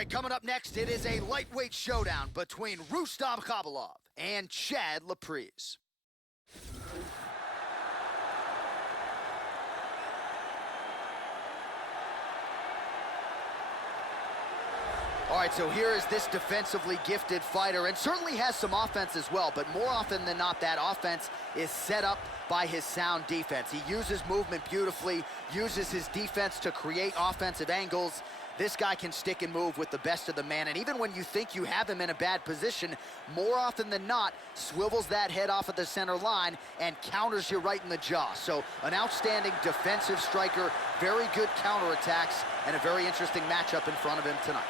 right, coming up next, it is a lightweight showdown between Rustam Khabilov and Chad Laprise. All right, so here is this defensively gifted fighter, and certainly has some offense as well, but more often than not, that offense is set up by his sound defense. He uses movement beautifully, uses his defense to create offensive angles. This guy can stick and move with the best of the man, and even when you think you have him in a bad position, more often than not, swivels that head off of the center line and counters you right in the jaw. So an outstanding defensive striker, very good counterattacks, and a very interesting matchup in front of him tonight.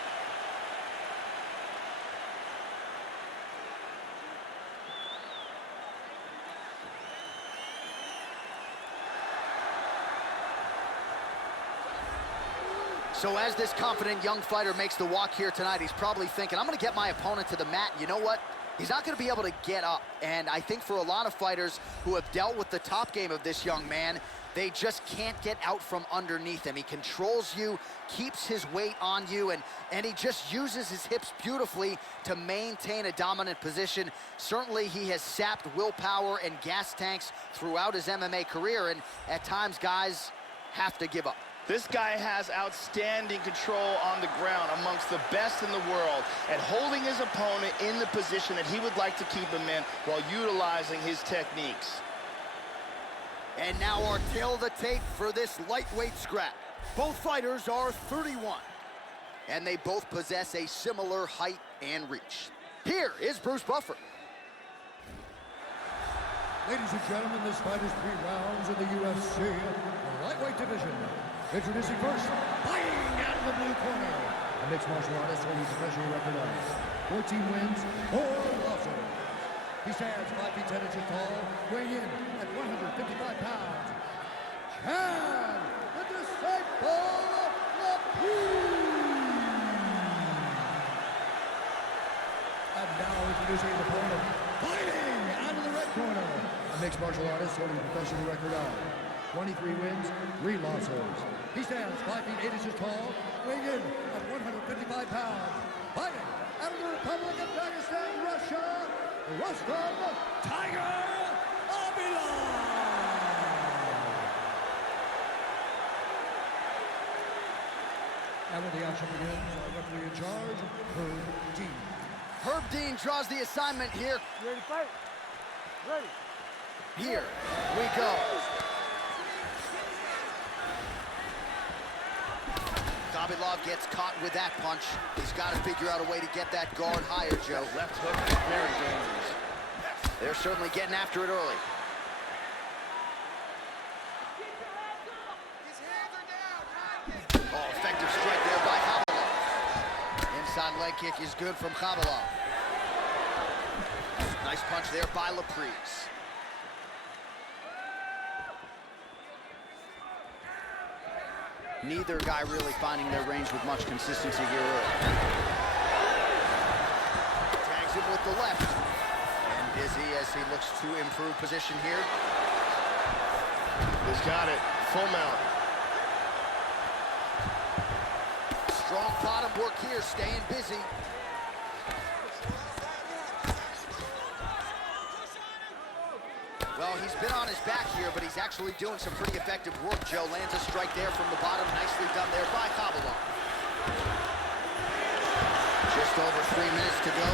So as this confident young fighter makes the walk here tonight, he's probably thinking, I'm gonna get my opponent to the mat. You know what? He's not gonna be able to get up. And I think for a lot of fighters who have dealt with the top game of this young man, they just can't get out from underneath him. He controls you, keeps his weight on you, and he just uses his hips beautifully to maintain a dominant position. Certainly he has sapped willpower and gas tanks throughout his MMA career, and at times guys have to give up. This guy has outstanding control on the ground, amongst the best in the world, at holding his opponent in the position that he would like to keep him in while utilizing his techniques. And now our tail of the tape for this lightweight scrap. Both fighters are 31, and they both possess a similar height and reach. Here is Bruce Buffer. Ladies and gentlemen, this fight is 3 rounds in the UFC, the lightweight division. Introducing first, fighting out of the blue corner, a mixed martial artist holding a professional record of 14 wins, 4 losses. He stands 5 feet 10 inches tall, weighing in at 155 pounds. Chad, the disciple of Laprise. And now introducing his opponent, fighting out of the red corner, a mixed martial artist holding a professional record of 23 wins, 3 losses. He stands 5 feet 8 inches tall, weighing in at 155 pounds. Fighting out of the Republic of Dagestan, Russia, Rustam Tiger Khabilov. And when the action begins, our referee in charge, Herb Dean. Herb Dean draws the assignment here. You ready to fight? Ready. Here we go. Khabilov gets caught with that punch. He's got to figure out a way to get that guard higher, Joe. Left hook is very dangerous. They're certainly getting after it early. Oh, effective strike there by Khabilov. Inside leg kick is good from Khabilov. Nice punch there by Laprise. Neither guy really finding their range with much consistency here early. Tags him with the left. And busy as he looks to improve position here. He's got it. Full mount. Strong bottom work here, staying busy. Well, he's been on his back here, but he's actually doing some pretty effective work. Joe lands a strike there from the bottom. Nicely done there by Khabilov. Just over 3 minutes to go.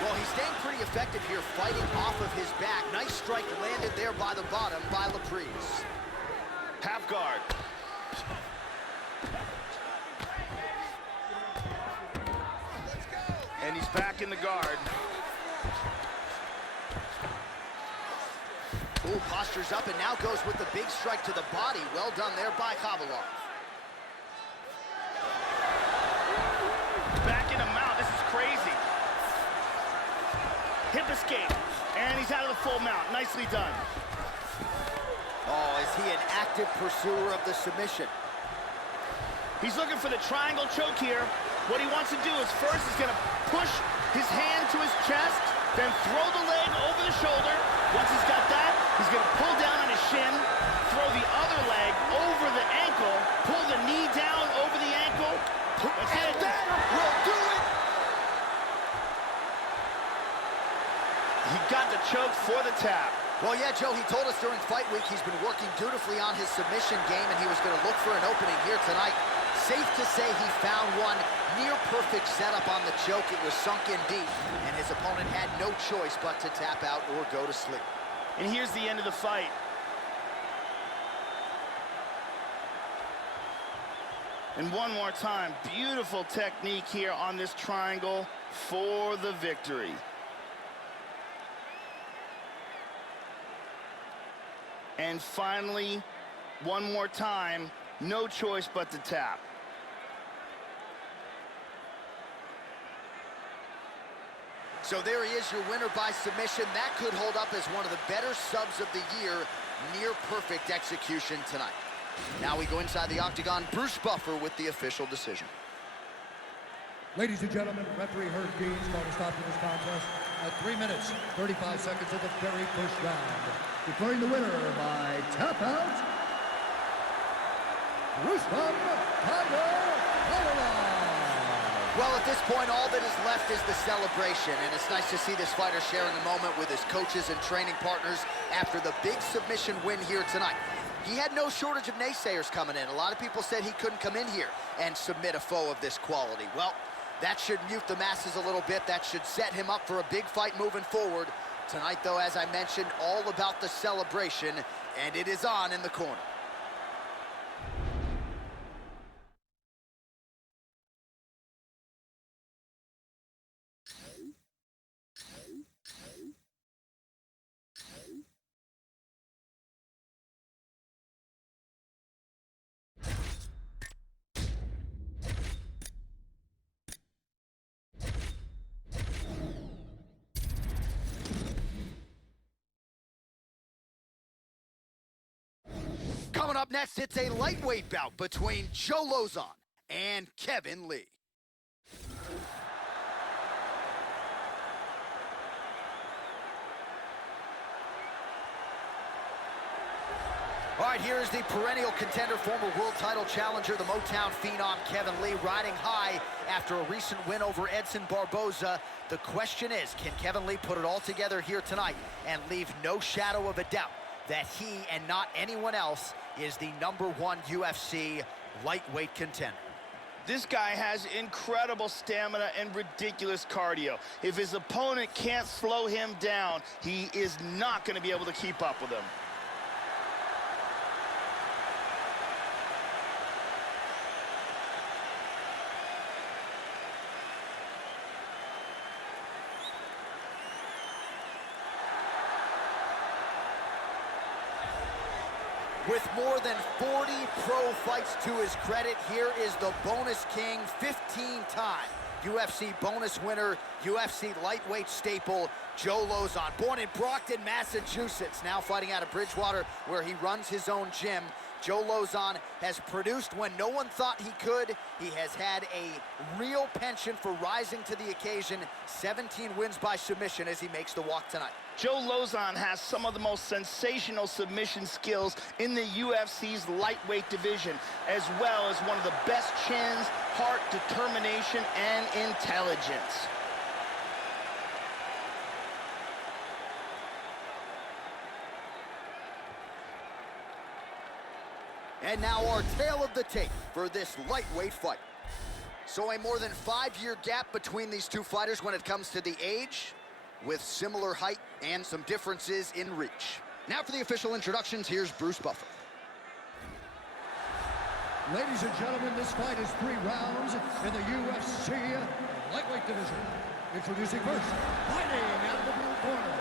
Well, he's staying pretty effective here, fighting off of his back. Nice strike landed there by the bottom by Laprise. Half guard. And he's back in the guard. Ooh, postures up and now goes with the big strike to the body. Well done there by Khabilov. Back in a mount. This is crazy. Hip escape. And he's out of the full mount. Nicely done. Oh, is he an active pursuer of the submission? He's looking for the triangle choke here. What he wants to do is first he's going to push his hand to his chest, then throw the leg over the shoulder. Once he's got that, he's going to pull down on his shin, throw the other leg over the ankle, pull the knee down over the ankle. That's And it. that will do it. He got the choke for the tap. Well, yeah, Joe, he told us during fight week he's been working dutifully on his submission game, and he was going to look for an opening here tonight. Safe to say he found one. Near-perfect setup on the choke. It was sunk in deep, and his opponent had no choice but to tap out or go to sleep. And here's the end of the fight. And one more time, beautiful technique here on this triangle for the victory. And finally, one more time, no choice but to tap. So there he is, your winner by submission. That could hold up as one of the better subs of the year. Near perfect execution tonight. Now we go inside the octagon. Bruce Buffer with the official decision. Ladies and gentlemen, referee Herb Dean's going to stop to this contest at 3 minutes, 35 seconds of the very first round. Declaring the winner by tap out, Rustam Tiger. Well, at this point, all that is left is the celebration, and it's nice to see this fighter sharing a moment with his coaches and training partners after the big submission win here tonight. He had no shortage of naysayers coming in. A lot of people said he couldn't come in here and submit a foe of this quality. Well, that should mute the masses a little bit. That should set him up for a big fight moving forward. Tonight, though, as I mentioned, all about the celebration, and it is on in the corner. Coming up next, it's a lightweight bout between Joe Lauzon and Kevin Lee. All right, here is the perennial contender, former world title challenger, the Motown phenom Kevin Lee, riding high after a recent win over Edson Barboza. The question is, can Kevin Lee put it all together here tonight and leave no shadow of a doubt that he and not anyone else is the #1 UFC lightweight contender? This guy has incredible stamina and ridiculous cardio. If his opponent can't slow him down, he is not going to be able to keep up with him. With more than 40 pro fights to his credit, here is the bonus king, 15-time UFC bonus winner, UFC lightweight staple, Joe Lauzon. Born in Brockton, Massachusetts, now fighting out of Bridgewater, where he runs his own gym. Joe Lauzon has produced when no one thought he could. He has had a real penchant for rising to the occasion. 17 wins by submission as he makes the walk tonight. Joe Lauzon has some of the most sensational submission skills in the UFC's lightweight division, as well as one of the best chins, heart, determination, and intelligence. And now our tale of the tape for this lightweight fight. So a more than 5-year gap between these two fighters when it comes to the age, with similar height and some differences in reach. Now for the official introductions, here's Bruce Buffer. Ladies and gentlemen, this fight is 3 rounds in the UFC lightweight division. Introducing first, fighting out of the blue corner.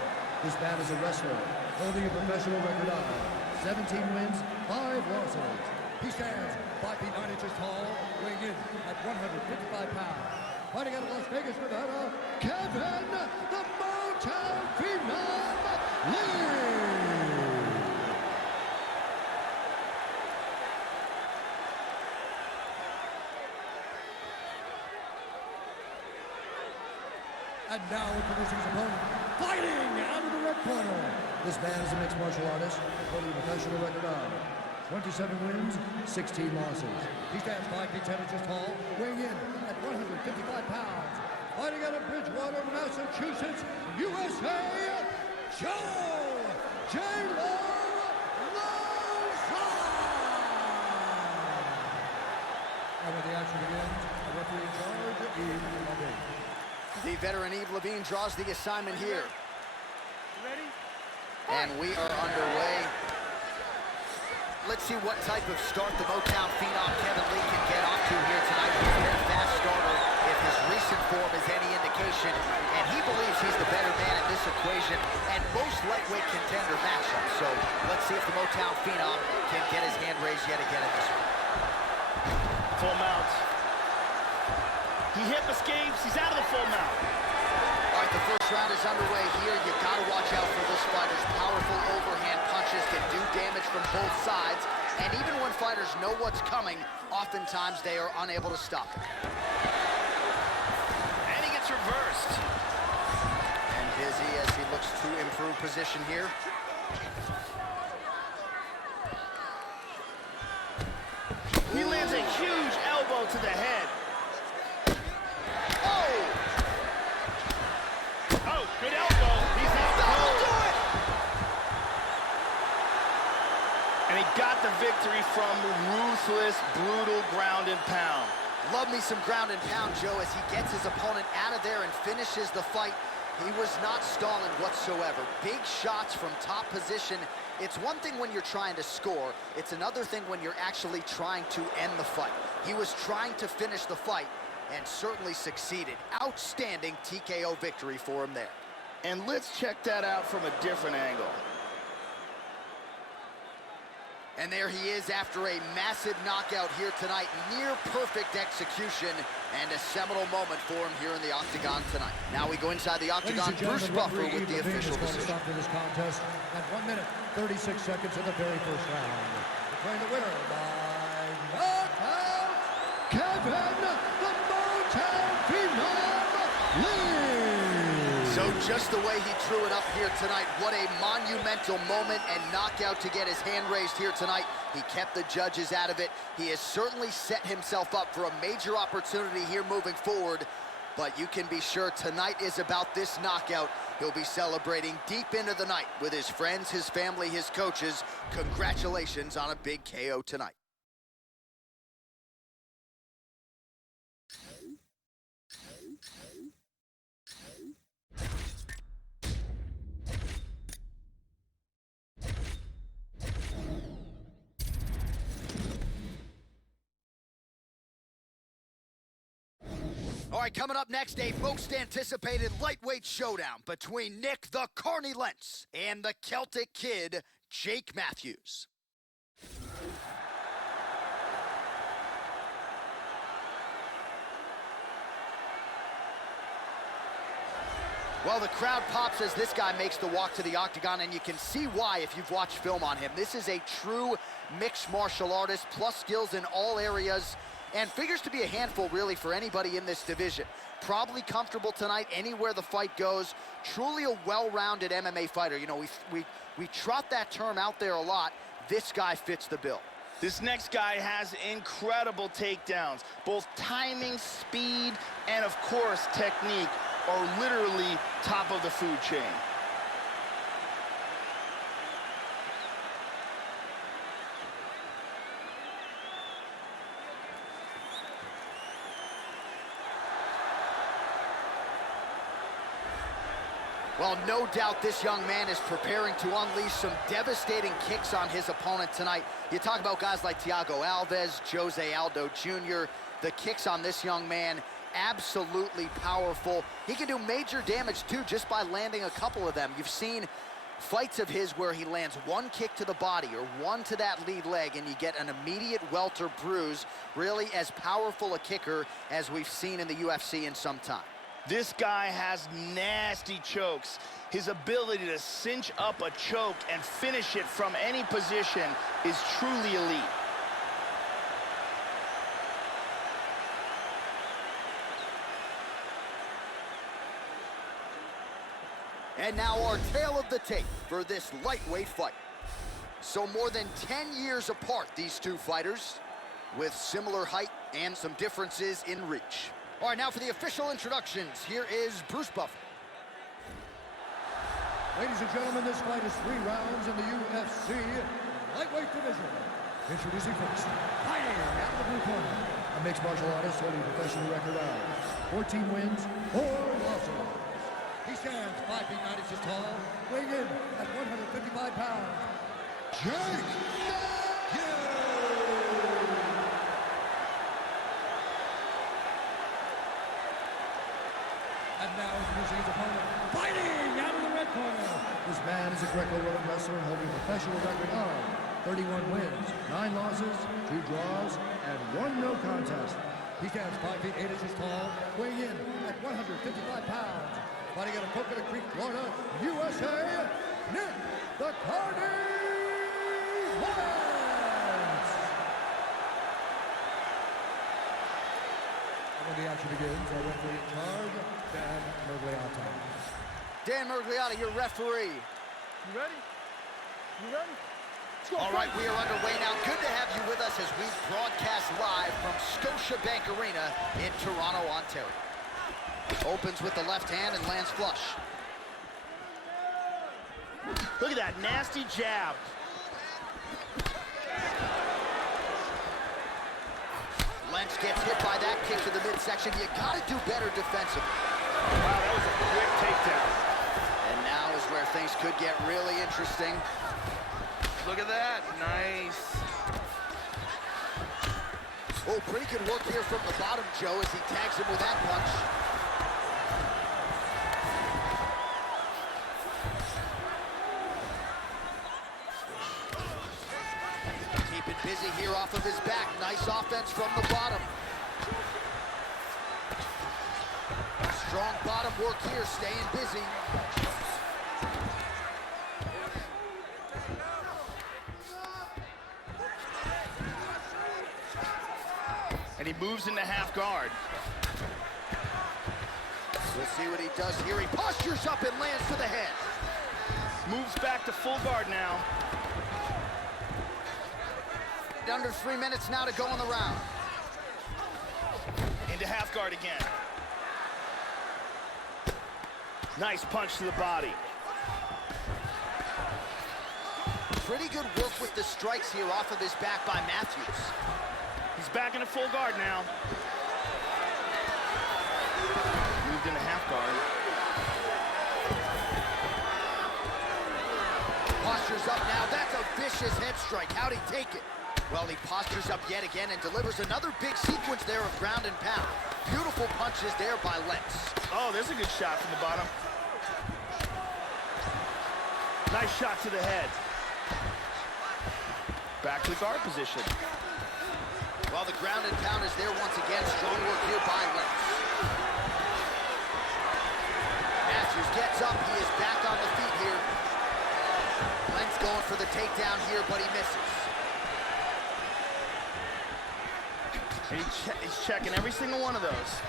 This man is a wrestler, holding a professional record of 17 wins, 5 losses. He stands 5 feet 9 inches tall, weighing in at 155 pounds. Fighting out of Las Vegas, Nevada, Kevin the Motown Phenom Lee. And now introducing his opponent, fighting out of the red corner. This man is a mixed martial artist, holding a professional record of 27 wins, 16 losses. He stands 5 feet 10 inches tall, weighing in at 155 pounds. Fighting out of Bridgewater, Massachusetts, USA, Joe J-Lo Lozon! And when the action begins, the referee in charge, Eve Levine. The veteran Eve Levine draws the assignment here. Ready? And we are underway. Let's see what type of start the Motown phenom Kevin Lee can get off to here tonight. He's been a fast starter if his recent form is any indication, and he believes he's the better man in this equation and most lightweight contender matchup. So let's see if the Motown phenom can get his hand raised yet again in this one. Full mount. He hip escapes. He's out of the full mount. All right, the first round is underway here. You gotta watch out for this fighter's powerful overhand punches can do damage from both sides. And even when fighters know what's coming, oftentimes they are unable to stop it. And he gets reversed. And busy as he looks to improve position here. He lands a huge elbow to the head. Good elbow. He's out cold. And he got the victory from ruthless, brutal ground and pound. Love me some ground and pound, Joe, as he gets his opponent out of there and finishes the fight. He was not stalling whatsoever. Big shots from top position. It's one thing when you're trying to score. It's another thing when you're actually trying to end the fight. He was trying to finish the fight and certainly succeeded. Outstanding TKO victory for him there. And let's check that out from a different angle. And there he is after a massive knockout here tonight. Near perfect execution and a seminal moment for him here in the octagon tonight. Now we go inside the octagon. Bruce Buffer with the official decision. Stop to this contest at 1 minute, 36 seconds in the very first round. Declaring the winner by knockout, Kevin the Motown Phenom Lee. So just the way he drew it up here tonight, what a monumental moment and knockout to get his hand raised here tonight. He kept the judges out of it. He has certainly set himself up for a major opportunity here moving forward. But you can be sure tonight is about this knockout. He'll be celebrating deep into the night with his friends, his family, his coaches. Congratulations on a big KO tonight. All right, coming up next, a most anticipated lightweight showdown between Nick the Carney Lentz and the Celtic Kid, Jake Matthews. Well, the crowd pops as this guy makes the walk to the octagon, and you can see why if you've watched film on him. This is a true mixed martial artist, plus skills in all areas, and figures to be a handful, really, for anybody in this division. Probably comfortable tonight anywhere the fight goes. Truly a well-rounded MMA fighter. You know, we trot that term out there a lot. This guy fits the bill. This next guy has incredible takedowns. Both timing, speed, and, of course, technique are literally top of the food chain. Well, no doubt this young man is preparing to unleash some devastating kicks on his opponent tonight. You talk about guys like Thiago Alves, Jose Aldo Jr. The kicks on this young man, absolutely powerful. He can do major damage, too, just by landing a couple of them. You've seen fights of his where he lands one kick to the body or one to that lead leg, and you get an immediate welter bruise. Really as powerful a kicker as we've seen in the UFC in some time. This guy has nasty chokes. His ability to cinch up a choke and finish it from any position is truly elite. And now our tale of the tape for this lightweight fight. So more than 10 years apart, these two fighters, with similar height and some differences in reach. All right, now for the official introductions, here is Bruce Buffer. Ladies and gentlemen, this fight is 3 rounds in the UFC lightweight division. Introducing first, fighting out of the blue corner, a mixed martial artist holding a professional record of 14 wins, 4 losses. He stands 5 feet 9 inches tall, weighing in at 155 pounds. Jake! And now introducing his opponent, fighting out of the red corner. This man is a Greco-Roman wrestler holding a professional record of 31 wins, 9 losses, 2 draws, and 1 no contest. He stands 5 feet 8 inches tall, weighing in at 155 pounds. Fighting out of Coconut Creek, Florida, USA, Nick the Carney Lance! And when the action begins, our referee in charge, Dan Mergliata. Dan Mergliata, your referee. You ready? You ready? Let's go. All right, we are underway now. Good to have you with us as we broadcast live from Scotiabank Arena in Toronto, Ontario. Opens with the left hand and lands flush. Look at that nasty jab. Lentz gets hit by that kick to the midsection. You gotta do better defensively. Wow, that was a quick takedown. And now is where things could get really interesting. Look at that. Nice. Oh, pretty good work here from the bottom, Joe, as he tags him with that punch. Keeping busy here off of his back. Nice offense from the bottom. Strong bottom work here, staying busy. And he moves into half guard. We'll see what he does here. He postures up and lands to the head. Moves back to full guard now. Under 3 minutes now to go in the round. Into half guard again. Nice punch to the body. Pretty good work with the strikes here off of his back by Matthews. He's back into full guard now. Moved into half guard. Postures up now. That's a vicious head strike. How'd he take it? Well, he postures up yet again and delivers another big sequence there of ground and pound. Beautiful punches there by Lentz. Oh, there's a good shot from the bottom. Nice shot to the head. Back to the guard position. Well, the ground and pound is there once again. Strong work here by Lentz. Matthews gets up. He is back on the feet here. Lentz going for the takedown here, but he misses. And he's checking every single one of those.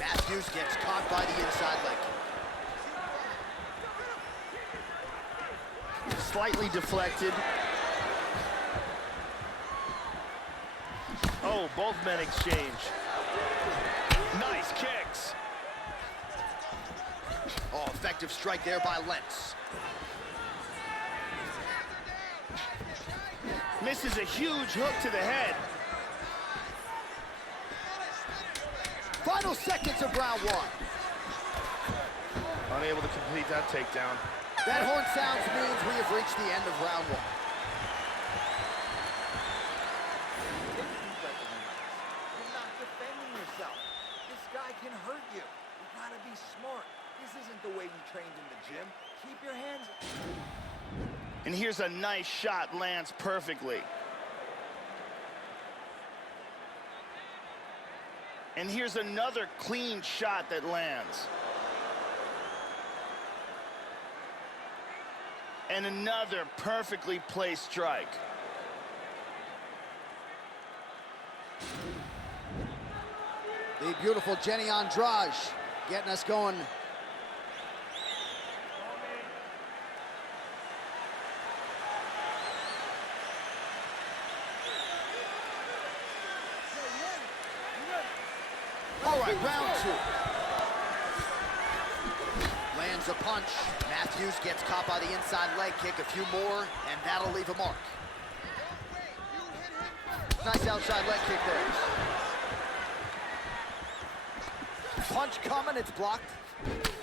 Matthews gets caught by the inside leg. Slightly deflected. Oh, both men exchange. Nice kicks. Oh, effective strike there by Lentz. Misses a huge hook to the head. Final seconds of round 1. Unable to complete that takedown. That horn sounds means we have reached the end of round 1. You're not defending yourself. This guy can hurt you. You gotta be smart. This isn't the way you trained in the gym. Keep your hands... And here's a nice shot, lands perfectly. And here's another clean shot that lands. And another perfectly placed strike. The beautiful Jenny Andrade Getting us going. All right, round 2. Lands a punch. Matthews gets caught by the inside leg kick. A few more, and that'll leave a mark. Nice outside leg kick there. Punch coming, it's blocked.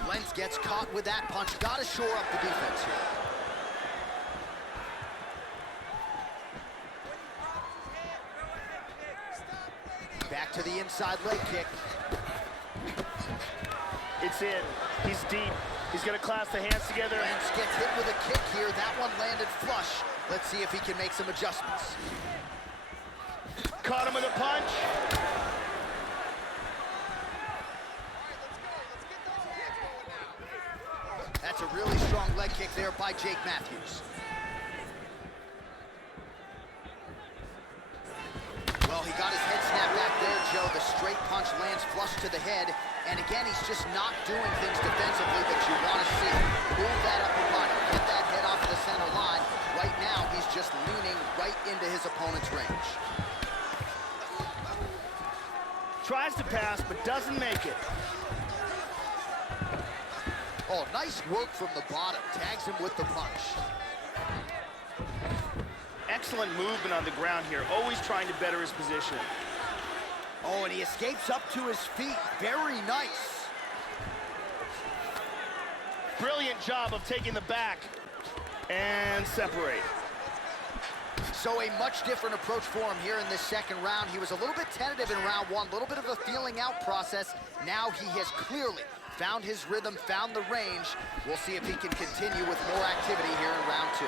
Lentz gets caught with that punch. Gotta shore up the defense here. Back to the inside leg kick. It's in. He's deep. He's gonna clasp the hands together. Lentz gets hit with a kick here. That one landed flush. Let's see if he can make some adjustments. Caught him with a punch. That's a really strong leg kick there by Jake Matthews. Well, he got his head snapped back there, Joe. The straight punch lands flush to the head. And again, he's just not doing things defensively that you want to see. Move that upper body. Get that head off the center line. Right now, he's just leaning right into his opponent's range. Tries to pass, but doesn't make it. Oh, nice work from the bottom. Tags him with the punch. Excellent movement on the ground here. Always trying to better his position. Oh, and he escapes up to his feet. Very nice. Brilliant job of taking the back and separate. So a much different approach for him here in this second round. He was a little bit tentative in round 1, a little bit of a feeling out process. Now he has clearly found his rhythm, found the range. We'll see if he can continue with more activity here in round 2.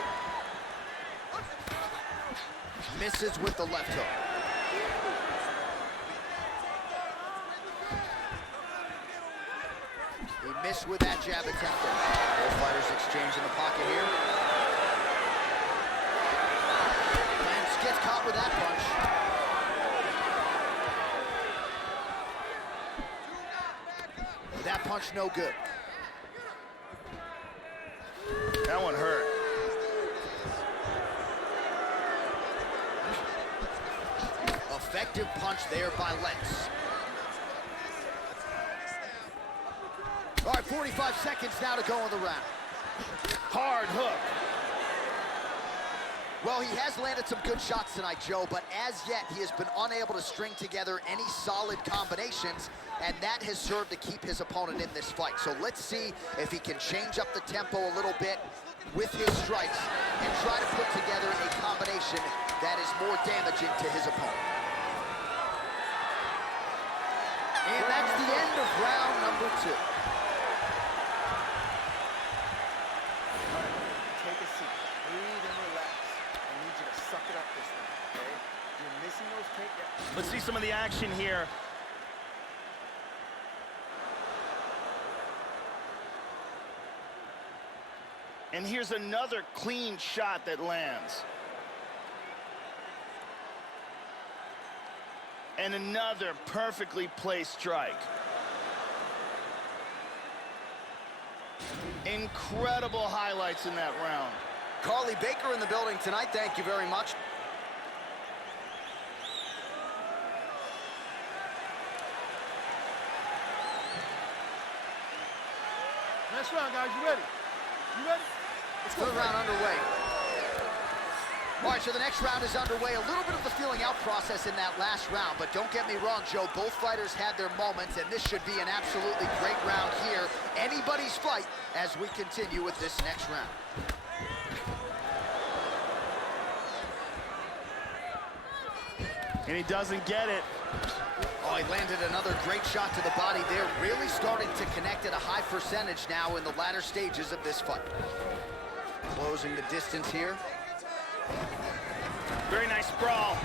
Misses with the left hook. He missed with that jab attempt. Both fighters exchange in the pocket here. Lentz gets caught with that punch. That punch no good. That one hurt. Effective punch there by Lentz. All right, 45 seconds now to go in the round. Hard hook. Well, he has landed some good shots tonight, Joe, but as yet, he has been unable to string together any solid combinations, and that has served to keep his opponent in this fight. So let's see if he can change up the tempo a little bit with his strikes and try to put together a combination that is more damaging to his opponent. And that's the end of round number 2. Take a seat, breathe and relax. I need you to suck it up this time, okay? You're missing those takedowns. Let's see some of the action here. And here's another clean shot that lands. And another perfectly placed strike. Incredible highlights in that round. Carly Baker in the building tonight. Thank you very much. Next round, guys. You ready? You ready? Let's go. Third round underway. All right, so the next round is underway. A little bit of the feeling out process in that last round, but don't get me wrong, Joe. Both fighters had their moments, and this should be an absolutely great round here. Anybody's fight as we continue with this next round. And he doesn't get it. Oh, he landed another great shot to the body there. Really starting to connect at a high percentage now in the latter stages of this fight. Closing the distance here. Very nice sprawl.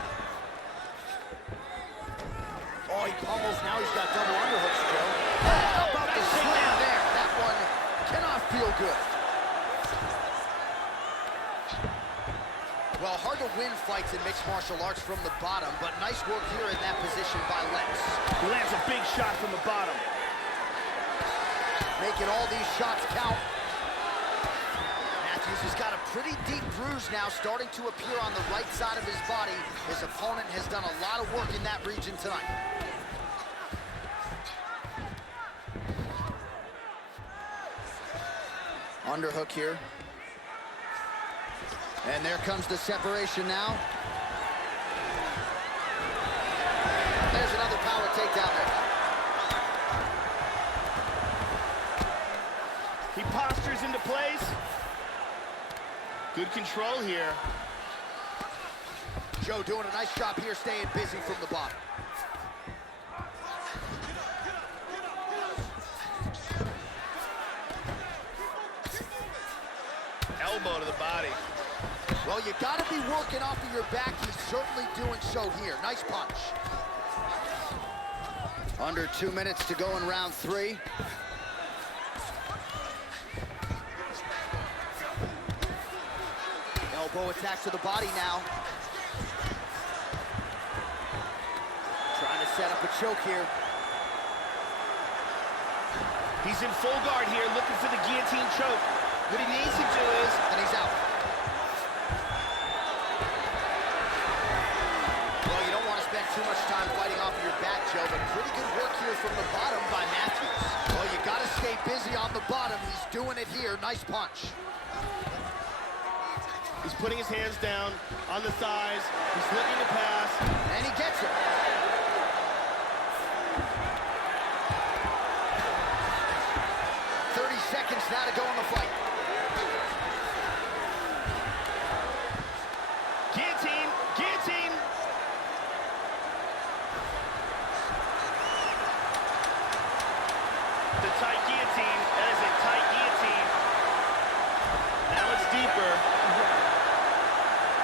Oh, he pummels. Now he's got double underhooks, Joe. How about the slam there? That one cannot feel good. Well, hard to win fights in mixed martial arts from the bottom, but nice work here in that position by Lentz. He lands a big shot from the bottom. making all these shots count. Matthews has got a pretty deep bruise now starting to appear on the right side of his body. His opponent has done a lot of work in that region tonight. Underhook here. And there comes the separation now. There's another power takedown there. He postures into place. Good control here. Joe doing a nice job here, staying busy from the bottom. Elbow to the body. Well, you got to be working off of your back. He's certainly doing so here. Nice punch. Under 2 minutes to go in round 3. Elbow attack to the body now. Trying to set up a choke here. He's in full guard here, looking for the guillotine choke. What he needs to do is... And he's out. Well, you don't want to spend too much time fighting off of your back, Joe, but pretty good work here from the bottom by Matthews. Well, you got to stay busy on the bottom. He's doing it here. Nice punch. He's putting his hands down on the thighs. He's looking to pass. And he gets it. Seconds now to go in the fight. Guillotine, guillotine. The tight guillotine, that is a tight guillotine. Now it's deeper.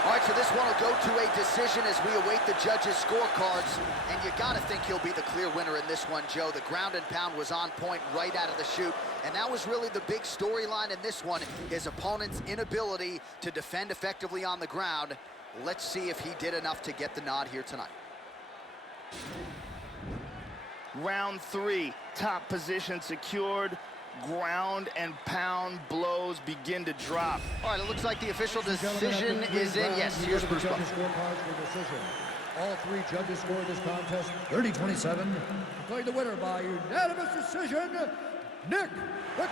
All right, so this one will go to a decision as we await the judges' scorecards. And you got to think he'll be the clear winner in this one, Joe. The ground and pound was on point right out of the chute. And that was really the big storyline in this one, his opponent's inability to defend effectively on the ground. Let's see if he did enough to get the nod here tonight. Round 3, top position secured. Ground and pound blows begin to drop. All right, it looks like the official decision is in. Yes, here's Bruce Buffer. All 3 judges scored this contest 30-27. Declaring the winner by unanimous decision, Nick the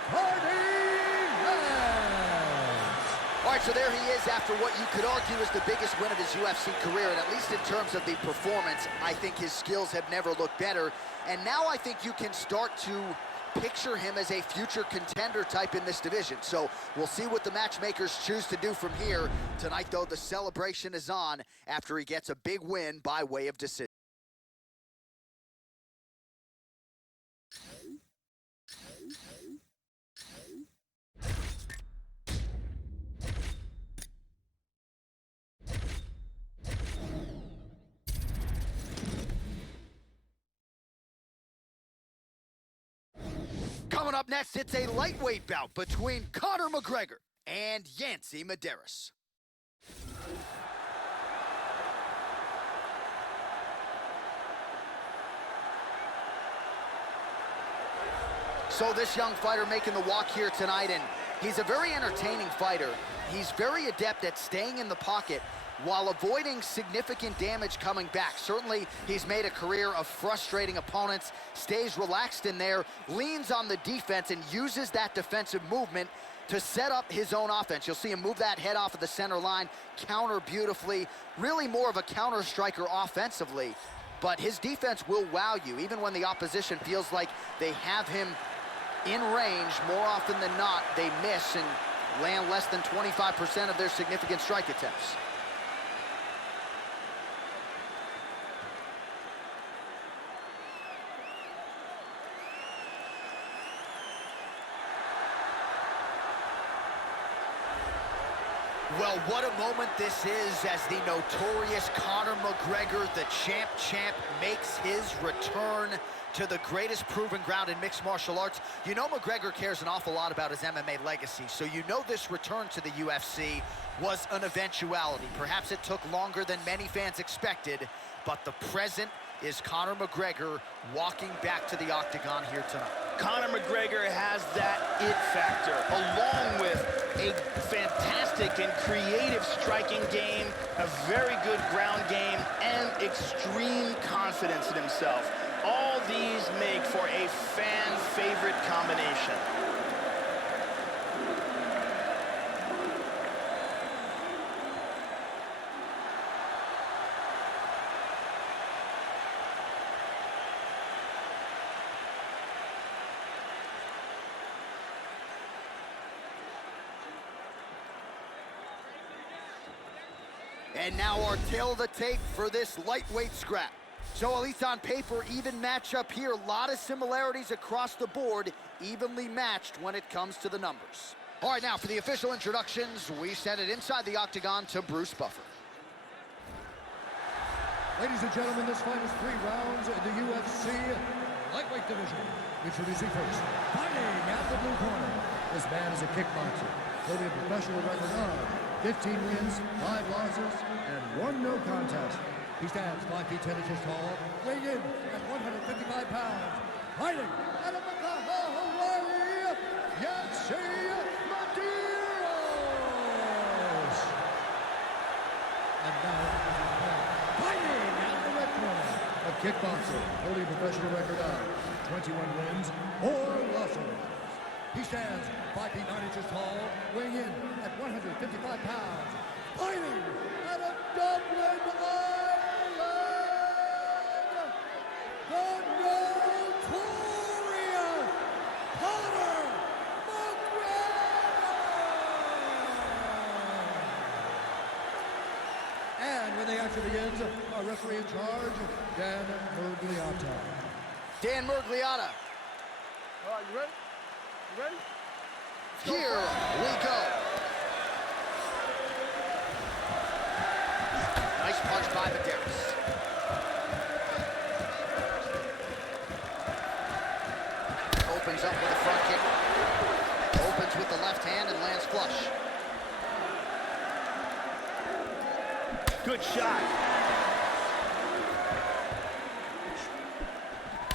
All right, so there he is after what you could argue is the biggest win of his UFC career, and at least in terms of the performance, I think his skills have never looked better. And now I think you can start to picture him as a future contender type in this division. So we'll see what the matchmakers choose to do from here. Tonight, though, the celebration is on after he gets a big win by way of decision. Coming up next, it's a lightweight bout between Conor McGregor and Yancy Medeiros. So this young fighter making the walk here tonight, and he's a very entertaining fighter. He's very adept at staying in the pocket while avoiding significant damage coming back. Certainly, he's made a career of frustrating opponents, stays relaxed in there, leans on the defense, and uses that defensive movement to set up his own offense. You'll see him move that head off of the center line, counter beautifully, really more of a counter striker offensively. But his defense will wow you, even when the opposition feels like they have him in range. More often than not, they miss and land less than 25% of their significant strike attempts. Well, what a moment this is as the notorious Conor McGregor, the champ, makes his return to the greatest proven ground in mixed martial arts. You know McGregor cares an awful lot about his MMA legacy, so you know this return to the UFC was an eventuality. Perhaps it took longer than many fans expected, but the present is Conor McGregor walking back to the octagon here tonight. Conor McGregor has that it factor, along with a fantastic and creative striking game, a very good ground game, and extreme confidence in himself. All these make for a fan-favorite combination. And now our tail of the tape for this lightweight scrap. So at least on paper, even matchup here. A lot of similarities across the board, evenly matched when it comes to the numbers. All right, now for the official introductions, we send it inside the octagon to Bruce Buffer. Ladies and gentlemen, this fight is 3 rounds in the UFC lightweight division. Introducing first, fighting at the blue corner. This man is a kickboxer, holding a professional record of 15 wins, 5 losses, and 1 no contest. He stands 5 feet 10 inches tall, weighing in at 155 pounds. Fighting out of Hawaii, UFC Medeiros. And now, fighting out of the red corner, a kickboxer holding a professional record of 21 wins, 4 losses. He stands 5 feet 9 inches tall, weighing in at 155 pounds. Fighting out of Dublin, Ireland, the notorious Conor McGregor! And when the action begins, our referee in charge, Dan Murgliata. Dan Murgliata. All right, you ready? You ready? Here we go. Nice punch by Medeiros. Opens up with a front kick. Opens with the left hand and lands flush. Good shot.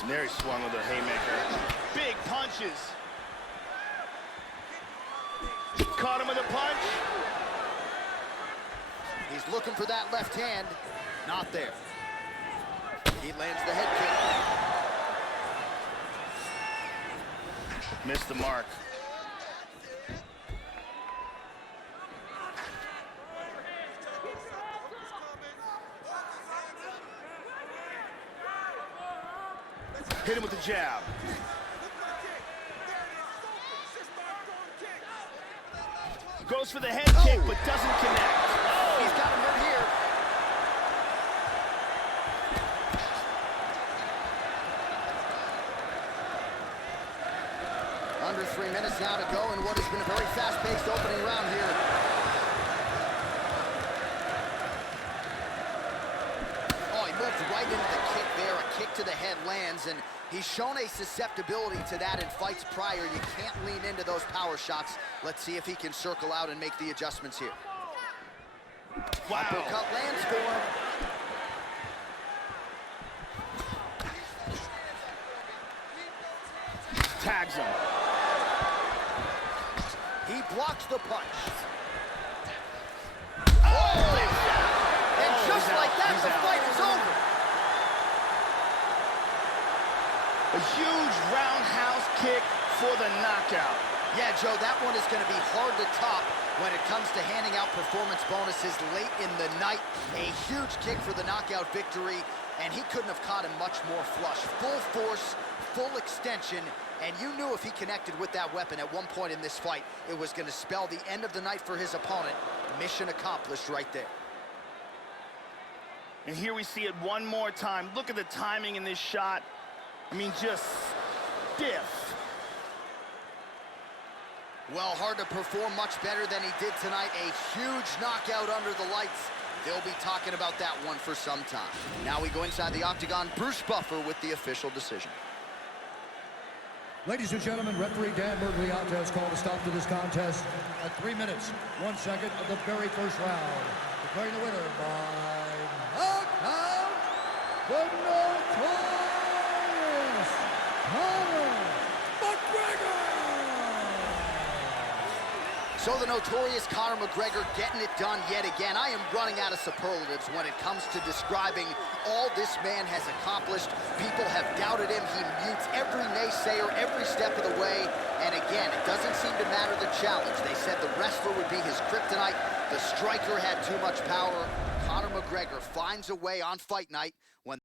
And there he swung with a haymaker. Big punches. Caught him with a punch. He's looking for that left hand. Not there. He lands the head kick. Missed the mark. Hit him with the jab. Goes for the head kick, but doesn't connect. Oh, he's got him hurt here. Under 3 minutes now to go in what has been a very fast-paced opening round here. Oh, he moves right into the kick there. A kick to the head lands, and he's shown a susceptibility to that in fights prior. You can't lean into those power shots. Let's see if he can circle out and make the adjustments here. Wow. Uppercut lands for him. Tags him. He blocks the punch. Oh! And just like that, the fight is over. A huge roundhouse kick for the knockout. Yeah, Joe, that one is going to be hard to top when it comes to handing out performance bonuses late in the night. A huge kick for the knockout victory, and he couldn't have caught him much more flush. Full force, full extension, and you knew if he connected with that weapon at one point in this fight, it was going to spell the end of the night for his opponent. Mission accomplished right there. And here we see it one more time. Look at the timing in this shot. I mean, just stiff. Well, hard to perform much better than he did tonight. A huge knockout under the lights. They'll be talking about that one for some time. Now we go inside the octagon. Bruce Buffer with the official decision. Ladies and gentlemen, referee Dan Murgliata has called a stop to this contest at 3 minutes, 1 second of the very first round. Declaring the winner by knockout the notorious Conor McGregor! So the notorious Conor McGregor getting it done yet again. I am running out of superlatives when it comes to describing all this man has accomplished. People have doubted him. He mutes every naysayer every step of the way. And again, it doesn't seem to matter the challenge. They said the wrestler would be his kryptonite. The striker had too much power. Conor McGregor finds a way on fight night when